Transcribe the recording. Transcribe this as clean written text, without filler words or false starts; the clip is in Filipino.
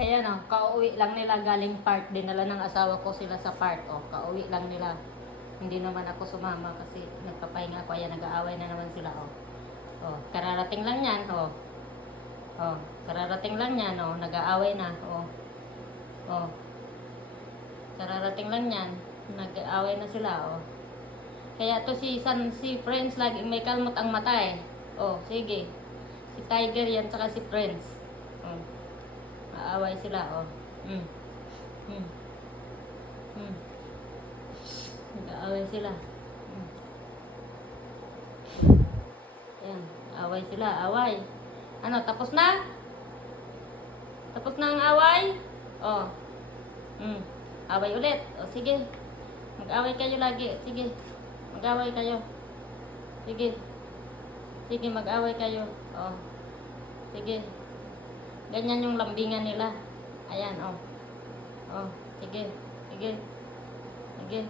Ayan o, kauwi lang nila galing park. Dinala ng asawa ko sila sa park. O, kauwi lang nila. Hindi naman ako sumama kasi nagpapahinga ako. Ayan, nag-aaway na naman sila. O, kararating lang yan. O, kararating lang yan. O, nag-aaway na. O, kararating lang yan. Nag-aaway na sila. O. Kaya to si Friends lagi may kalmot ang mata eh. O, sige. Si Tiger yan, saka si Friends. O. Aaway sila, oh. Nag-aaway sila. Ayan, away sila, away. Ano, tapos na? Tapos na ang away? Oh. Away ulit. O, sige. Mag-away kayo lagi. Sige. Mag-away kayo. Sige. Sige, mag-away kayo. Oh. Sige. Ganyan yung lambingan nila. Ayan, oh. Oh, sige. Sige. Sige.